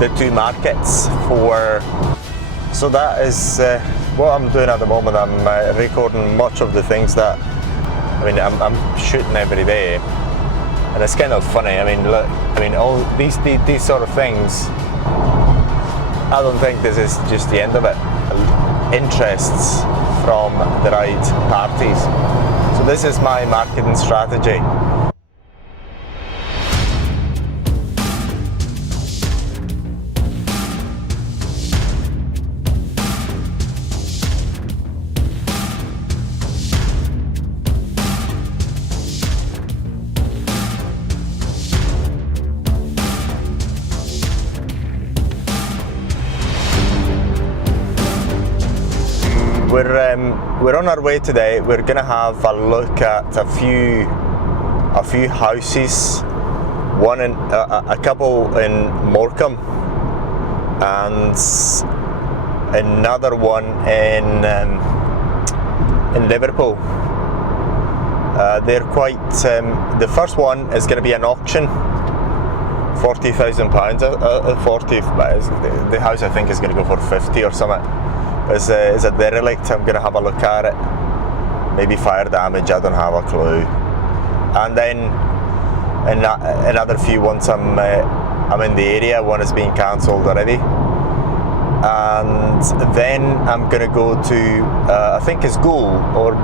the two markets for. So that is what I'm doing at the moment. I'm recording much of the things that, I mean, I'm shooting every day, and it's kind of funny. I mean, look, I mean, all these sort of things, I don't think this is just the end of it. Interests from the right parties. So this is my marketing strategy. We're on our way today. We're gonna have a look at a few houses, one in a couple in Morecambe and another one in Liverpool. They're quite. The first one is going to be an auction, £40,000. 40. The house I think is going to go for 50 or something. Is a derelict. I'm going to have a look at it. Maybe fire damage, I don't have a clue. And then another few once I'm in the area. One is being cancelled already. And then I'm going to go to, I think it's Goole or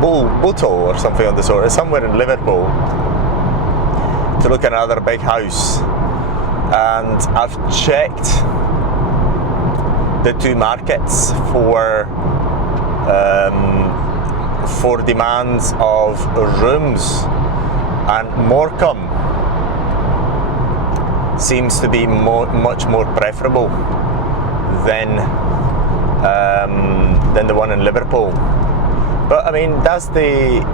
Boto or something of the sort. It's somewhere in Liverpool to look at another big house. And I've checked the two markets for demands of rooms, and Morecambe seems to be much more preferable than the one in Liverpool. But I mean, that's the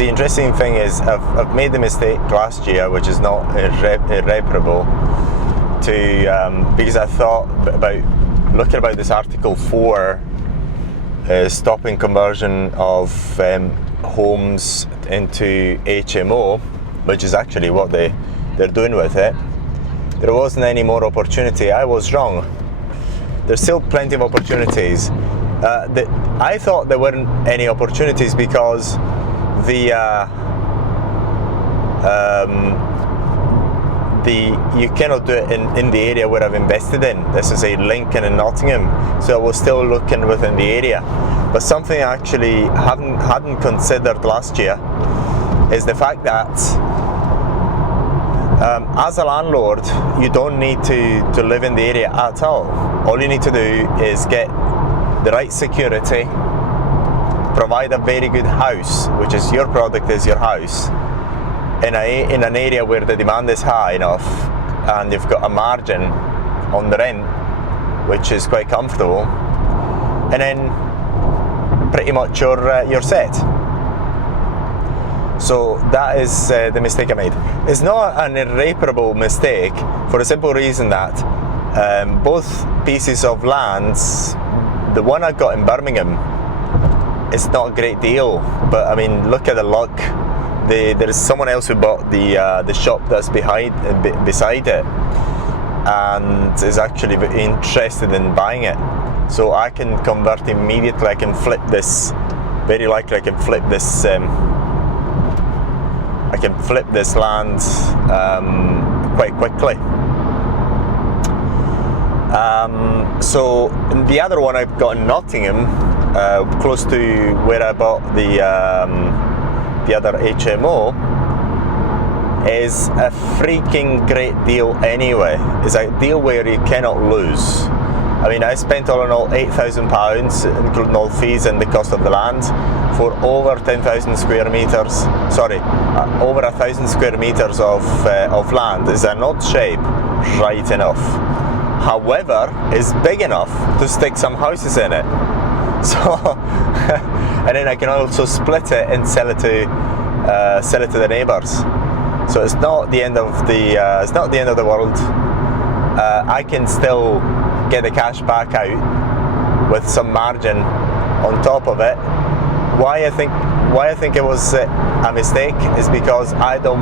interesting thing is I've made the mistake last year, which is not irreparable, because I thought about looking about this Article 4 stopping conversion of homes into HMO, which is actually what they're doing with it. There wasn't any more opportunity. I was wrong. There's still plenty of opportunities. I thought there weren't any opportunities because you cannot do it in the area where I've invested in. This is a Lincoln in Nottingham, so I was still looking within the area. But something I actually hadn't considered last year is the fact that as a landlord, you don't need to live in the area at all. All you need to do is get the right security, provide a very good house, which is your product is your house, in an area where the demand is high enough and you've got a margin on the rent which is quite comfortable, and then pretty much you're set. So that is the mistake I made. It's not an irreparable mistake for a simple reason that both pieces of land, the one I got in Birmingham, it's not a great deal, but I mean, look at the luck. There is someone else who bought the shop that's beside it and is actually interested in buying it. So I can convert immediately. I can flip this. Very likely, I can flip this. I can flip this land quite quickly. So the other one I've got in Nottingham, close to where I bought the other HMO, is a freaking great deal anyway. It's a deal where you cannot lose. I mean, I spent all in all £8,000, including all fees and the cost of the land, for over 10,000 square meters. Sorry, over 1,000 square meters of land. Is an odd shape, right enough. However, it's big enough to stick some houses in it. So, and then I can also split it and sell it to the neighbours. So it's not the end of the world. I can still get the cash back out with some margin on top of it. Why I think it was a mistake is because I don't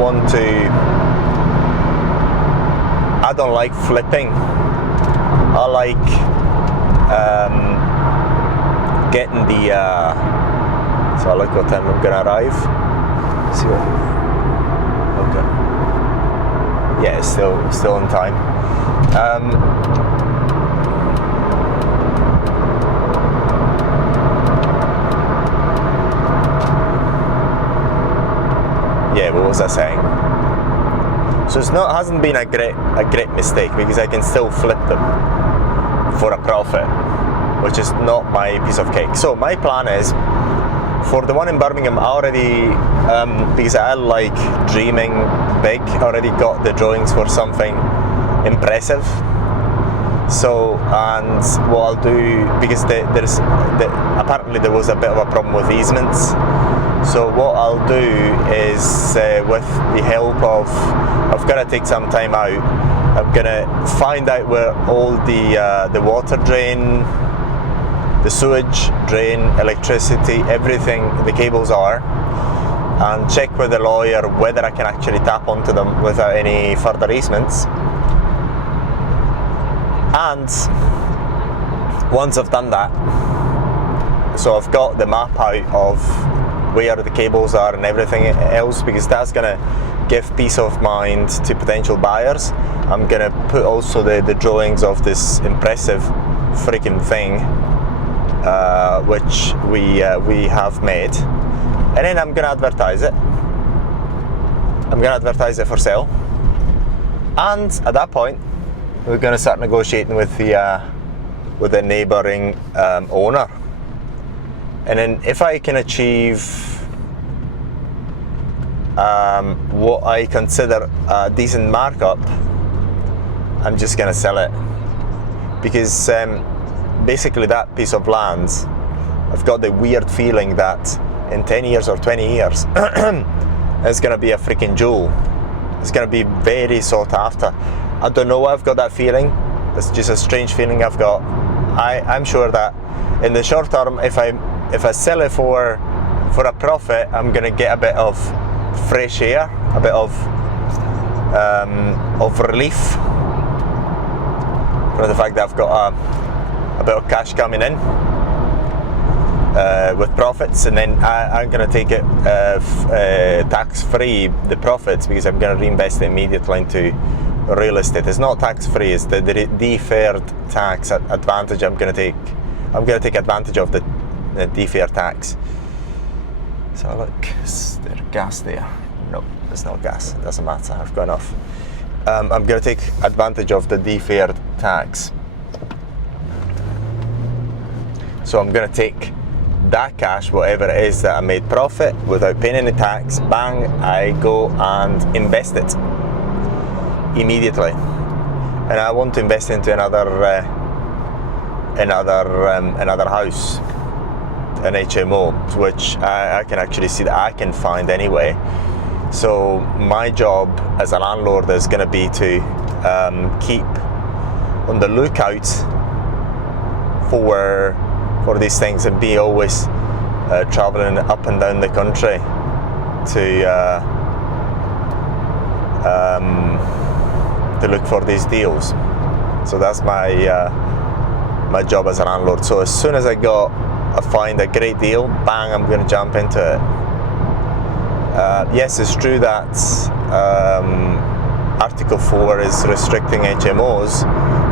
like flipping. I like getting the so I like what time I'm gonna arrive. See what? Okay. Yeah, it's still on time. Yeah, what was I saying? So hasn't been a great mistake, because I can still flip them for a profit, which is not my piece of cake. So my plan is, for the one in Birmingham, I already, because I like dreaming big, I already got the drawings for something impressive. So, and what I'll do, because apparently there was a bit of a problem with easements. So what I'll do is, with the help of, I've got to take some time out, I'm going to find out where all the water drain, the sewage drain, electricity, everything, the cables are, and check with the lawyer whether I can actually tap onto them without any further easements. And once I've done that, so I've got the map out of where the cables are and everything else, because that's going to give peace of mind to potential buyers. I'm going to put also the drawings of this impressive freaking thing, which we have made, and then I'm going to advertise it. I'm going to advertise it for sale, and at that point we're going to start negotiating with the neighbouring owner. And then if I can achieve what I consider a decent markup, I'm just going to sell it, because basically that piece of land, I've got the weird feeling that in 10 years or 20 years it's going to be a freaking jewel. It's going to be very sought after. I don't know why I've got that feeling. It's just a strange feeling I've got. I'm sure that in the short term, if I sell it for a profit, I'm going to get a bit of fresh air, a bit of relief for the fact that I've got a bit of cash coming in with profits, and then I'm going to take it tax-free, the profits, because I'm going to reinvest it immediately into real estate. It's not tax-free, it's the deferred tax advantage I'm going to take. I'm going to take advantage of the deferred tax. So look, is there gas there? No, there's no gas. It doesn't matter, I've got enough. I'm going to take advantage of the deferred tax. So I'm going to take that cash, whatever it is that I made profit, without paying any tax, bang, I go and invest it immediately. And I want to invest into another house, an HMO, which I can actually see that I can find anyway. So my job as a landlord is going to be to keep on the lookout for these things, and be always traveling up and down the country to look for these deals. So that's my job as a landlord. So as soon as I find a great deal, bang, I'm going to jump into it. Yes, it's true that Article 4 is restricting HMOs,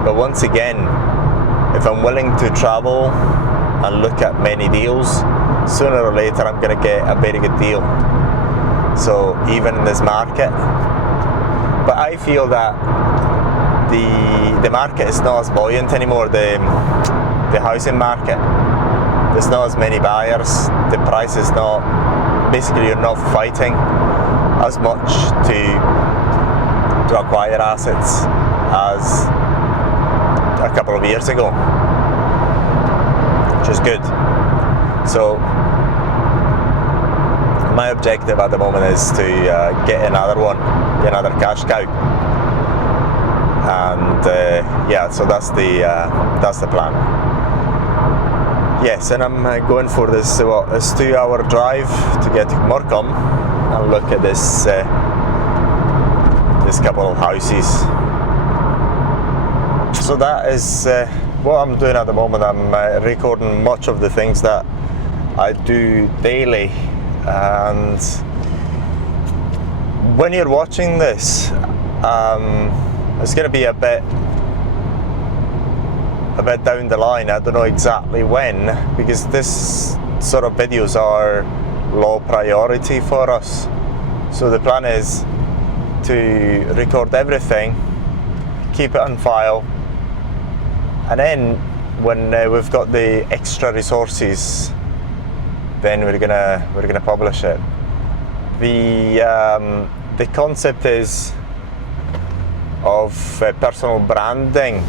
but once again, if I'm willing to travel and look at many deals, sooner or later I'm going to get a very good deal. So even in this market, but I feel that the market is not as buoyant anymore, the housing market. There's not as many buyers, the price is not, basically you're not fighting as much to acquire assets as a couple of years ago, which is good. So my objective at the moment is to get another cash cow, and yeah, so that's the plan. Yes, and I'm going for this 2-hour drive to get to Morecambe and look at this couple of houses. So that is what I'm doing at the moment. I'm recording much of the things that I do daily, and when you're watching this, it's going to be a bit down the line. I don't know exactly when, because this sort of videos are low priority for us. So the plan is to record everything, keep it on file, and then when we've got the extra resources, then we're gonna publish it. The concept is of personal branding.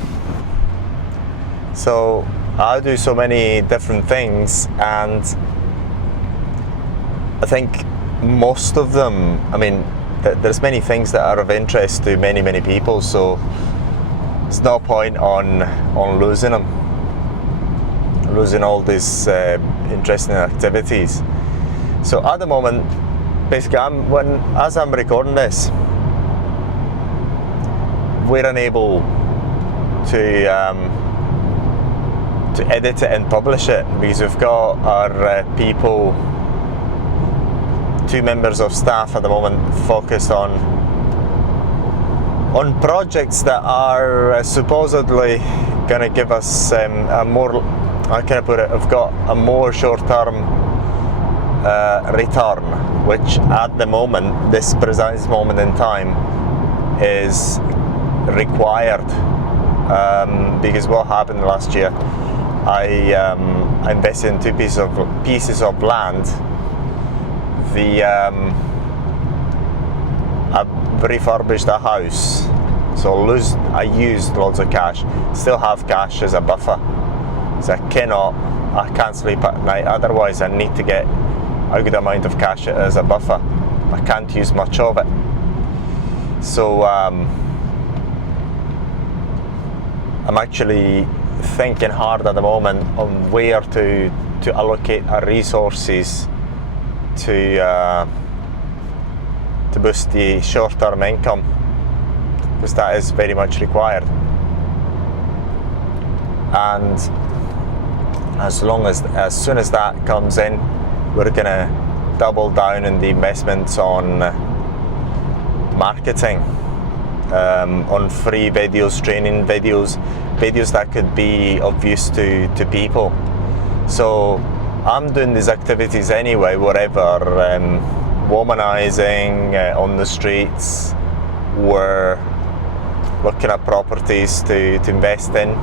So I do so many different things, and I think most of them, I mean, there's many things that are of interest to many people, so it's no point on losing all these interesting activities. So at the moment, basically, as I'm recording this, we're unable to edit it and publish it, because we've got our people, 2 members of staff at the moment, focused on projects that are supposedly going to give us a more, how can I put it, I've got a more short-term return, which at the moment, this precise moment in time, is required, because what happened last year, I invested in 2 pieces of land. I refurbished a house, so I used loads of cash. Still have cash as a buffer, so I can't sleep at night. Otherwise, I need to get a good amount of cash as a buffer. I can't use much of it. So I'm actually thinking hard at the moment on where to allocate our resources to boost the short-term income, because that is very much required. And as soon as that comes in, we're gonna double down in the investments on marketing, on free videos, training videos that could be of use to people. So I'm doing these activities anyway, whatever, womanizing on the streets, we're looking at properties to invest in,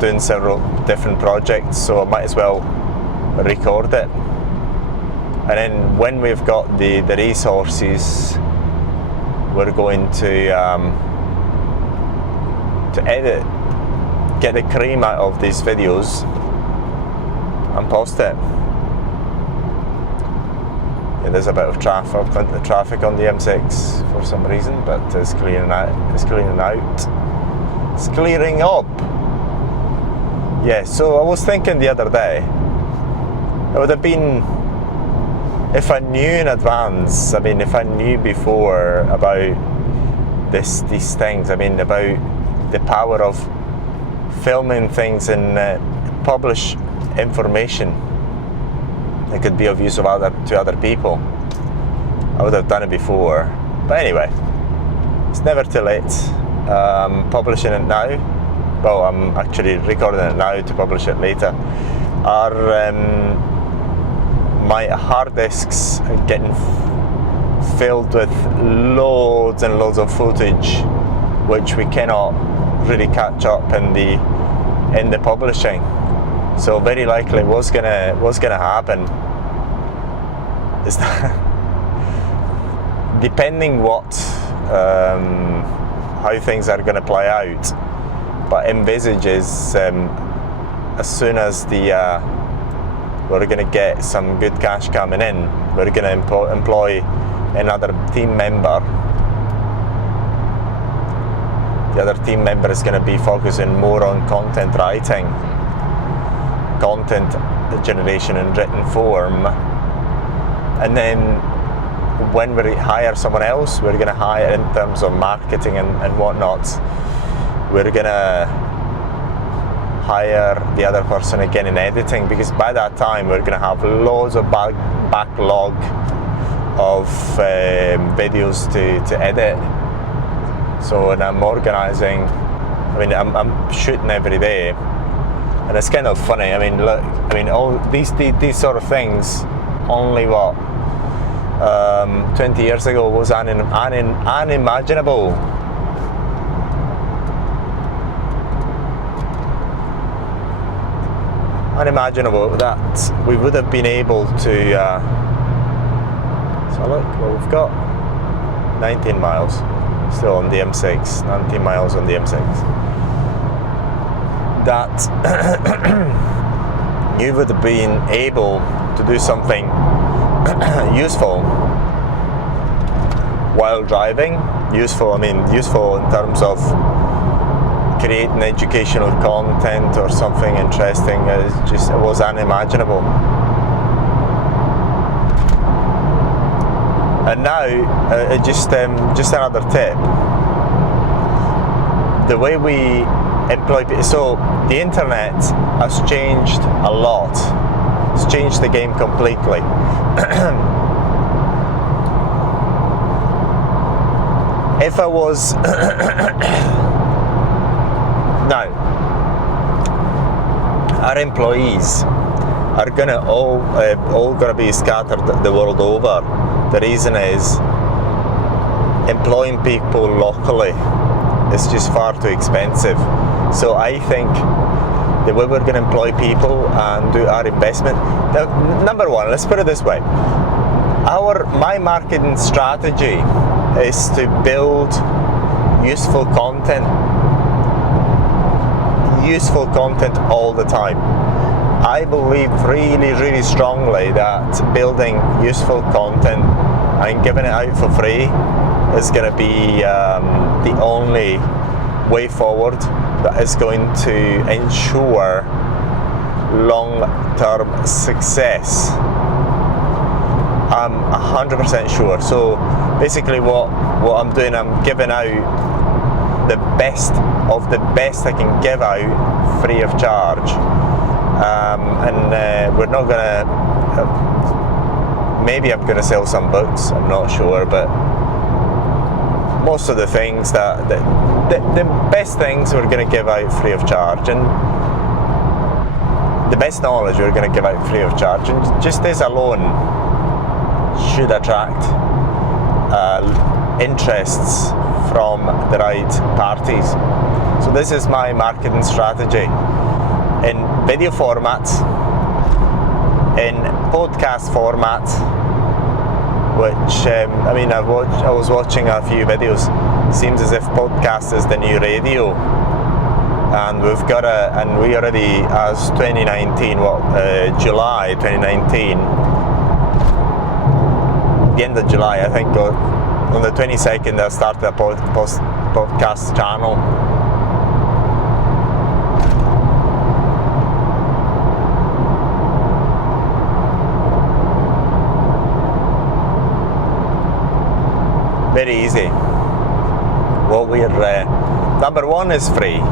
doing several different projects, so I might as well record it. And then when we've got the resources, we're going to edit, get the cream out of these videos and post it. Yeah, there's a bit of traffic on the M6 for some reason, but it's clearing out. It's clearing up. Yeah, so I was thinking the other day, it would have been, if I knew in advance, I mean, if I knew before about these things, I mean, about the power of filming things and publish information that could be of use to other people, I would have done it before. But anyway, it's never too late. Publishing it now. Well, I'm actually recording it now to publish it later. My hard disks are getting filled with loads and loads of footage, which we cannot really catch up in the publishing. So very likely what's gonna happen is that depending how things are gonna play out, but envisages as soon as we're gonna get some good cash coming in, we're gonna employ another team member. The other team member is gonna be focusing more on content writing, content generation in written form, and then when we hire someone else, we're going to hire in terms of marketing and whatnot. We're going to hire the other person again in editing, because by that time we're going to have loads of backlog of videos to edit. So when I'm organising, I'm shooting every day, and it's kind of funny. All these sort of things, only 20 years ago was unimaginable. Unimaginable that we would have been able to. So look, well, we've got 19 miles still on the M6, 19 miles on the M6. That you would have been able to do something useful while driving. Useful in terms of creating educational content or something interesting. It was unimaginable. And now, just another tip. The way we employ people. So the internet has changed a lot. It's changed the game completely. If I was now, our employees are gonna all gonna be scattered the world over. The reason is employing people locally is just far too expensive. So I think the way we're going to employ people and do our investment. Now, number one, let's put it this way. My marketing strategy is to build useful content all the time. I believe really, really strongly that building useful content and giving it out for free is going to be the only way forward that is going to ensure long-term success. I'm 100% sure. So basically what I'm doing, I'm giving out the best of the best I can give out free of charge. We're not gonna. Maybe I'm gonna sell some books. I'm not sure, but most of the things the best things we're gonna give out free of charge, and the best knowledge we're gonna give out free of charge. And just this alone should attract interests from the right parties. So this is my marketing strategy. In video format, in podcast format, which I was watching a few videos. Seems as if podcast is the new radio, and we already, as 2019, July 2019, the end of July, I think, on the 22nd, I started a podcast channel. Very easy. What we're number one is free,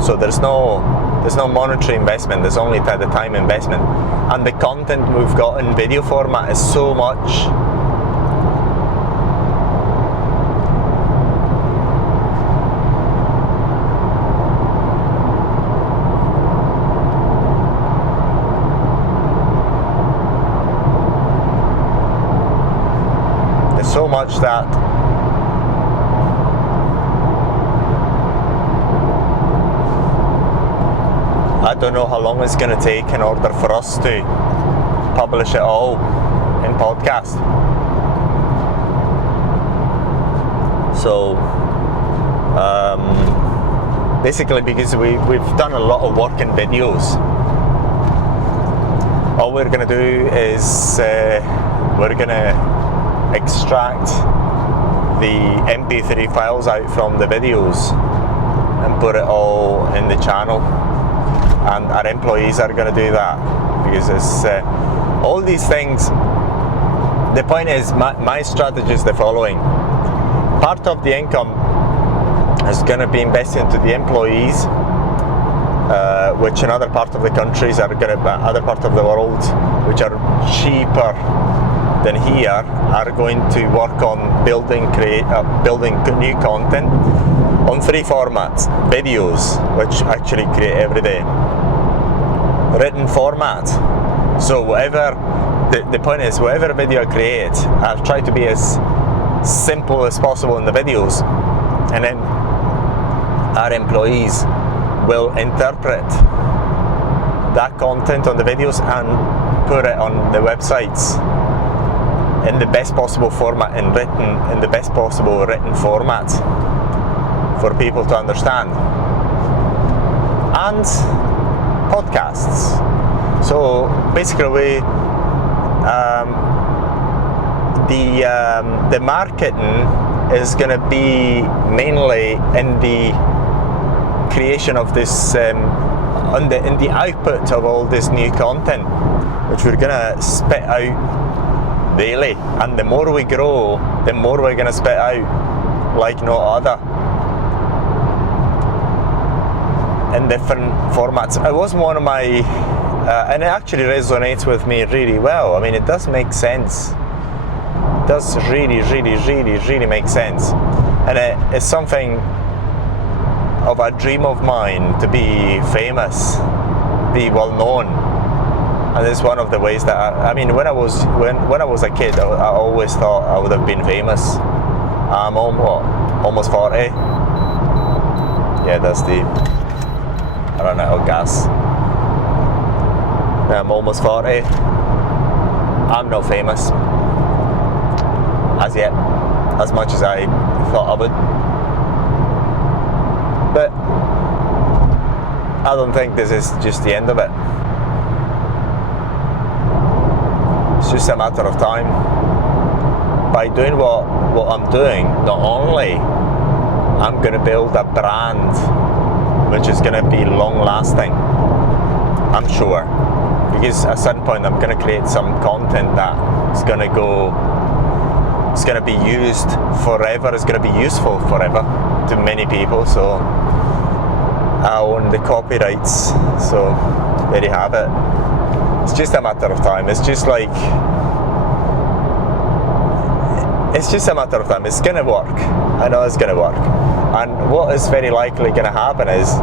so there's no monetary investment. There's only the time investment, and the content we've got in video format is so much. So much that I don't know how long it's going to take in order for us to publish it all in podcast. So basically, because we've done a lot of work in videos, all we're going to do is we're going to extract the MP3 files out from the videos and put it all in the channel, and our employees are going to do that, because it's all these things the point is, my strategy is the following. Part of the income is going to be invested into the employees, which in other parts of the countries are going to, other parts of the world, which are cheaper than here, are going to work on building new content on 3 formats: videos, which actually create every day, written format. So whatever the point is, whatever video I create, I'll try to be as simple as possible in the videos, and then our employees will interpret that content on the videos and put it on the websites in the best possible format, in the best possible written format for people to understand. And podcasts. So basically, the marketing is going to be mainly in the creation of this, in the output of all this new content, which we're going to spit out daily. And the more we grow, the more we're going to spit out like no other, in different formats. It was one of my, and it actually resonates with me really well. I mean, it does make sense. It does really make sense. And it's something of a dream of mine, to be famous, be well known. And it's one of the ways that I mean, when I was a kid, I always thought I would have been famous. I'm almost 40. Yeah, that's the, I ran out of gas. I'm almost 40. I'm not famous as yet, as much as I thought I would. But I don't think this is just the end of it. It's just a matter of time. By doing what I'm doing, not only I'm going to build a brand which is going to be long lasting, I'm sure, because at a certain point I'm going to create some content that is going to go, it's going to be used forever, it's going to be useful forever to many people. So I own the copyrights, so there you have it. It's just a matter of time. It's just a matter of time. It's going to work. I know it's going to work. And what is very likely going to happen is,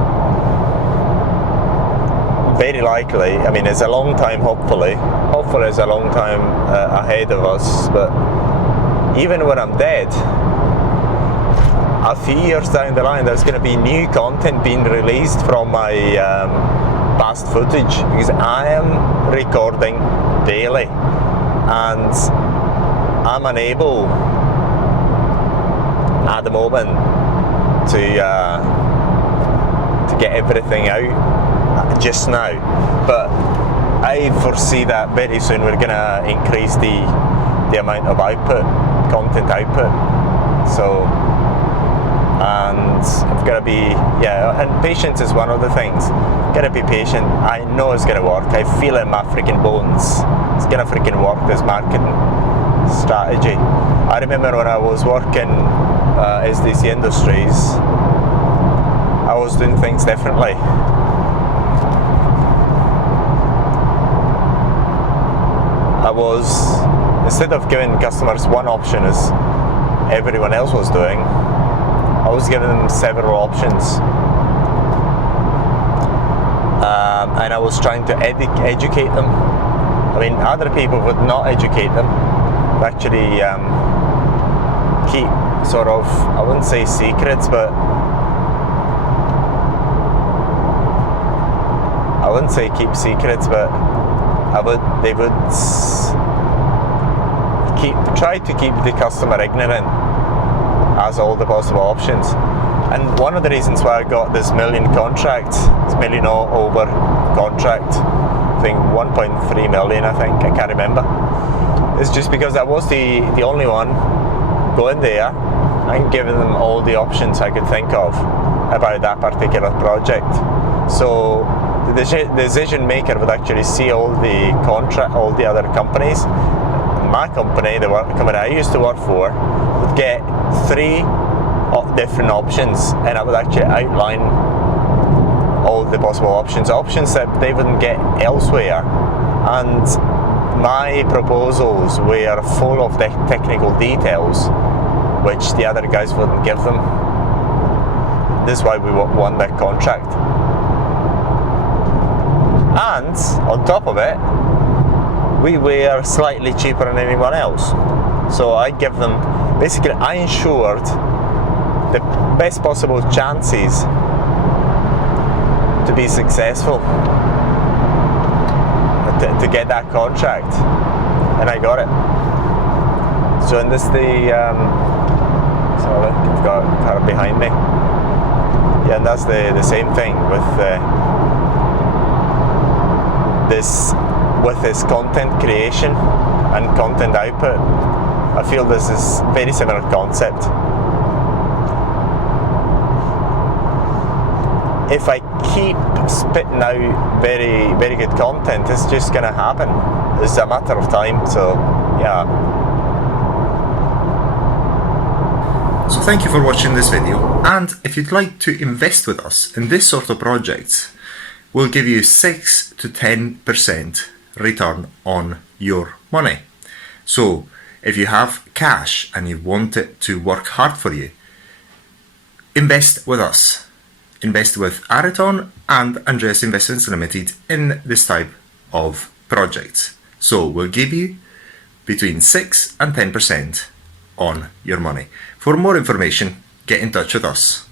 very likely, I mean, it's a long time, hopefully it's a long time ahead of us, but even when I'm dead, a few years down the line, there's going to be new content being released from my past footage, because I am recording daily and I'm unable at the moment to get everything out just now, but I foresee that very soon we're going to increase the amount of content output. So, and I've got to be, and patience is one of the things. Got to be patient. I know it's going to work. I feel it in my freaking bones. It's going to freaking work, this marketing strategy. I remember when I was working SDC Industries, I was doing things differently. I was, instead of giving customers one option as everyone else was doing, I was giving them several options. And I was trying to educate them. I mean, other people would not educate them, but actually keep sort of, I wouldn't say secrets, but I wouldn't say keep secrets, but they would try to keep the customer ignorant as all the possible options. And one of the reasons why I got this million contract, this million over contract, I think 1.3 million, I can't remember, is just because I was the only one going there and giving them all the options I could think of about that particular project. So the decision maker would actually see all the other companies, my company, the company I used to work for, would get 3 different options, and I would actually outline all the possible options that they wouldn't get elsewhere. And my proposals were full of the technical details which the other guys wouldn't give them. This is why we won that contract. And on top of it, we were slightly cheaper than anyone else. So I give them, basically I ensured the best possible chances to be successful, to get that contract, and I got it. So, and this the sorry, I've got a car behind me. Yeah, and that's the same thing with this content creation and content output. I feel this is very similar concept. If I keep spitting out very, very good content, it's just going to happen. It's a matter of time, so yeah. So thank you for watching this video, and if you'd like to invest with us in this sort of projects, we'll give you 6 to 10% return on your money. So if you have cash and you want it to work hard for you, invest with us. Invest with Areton and Andreas Investments Ltd in this type of projects. So we'll give you between 6 and 10% on your money. For more information, get in touch with us.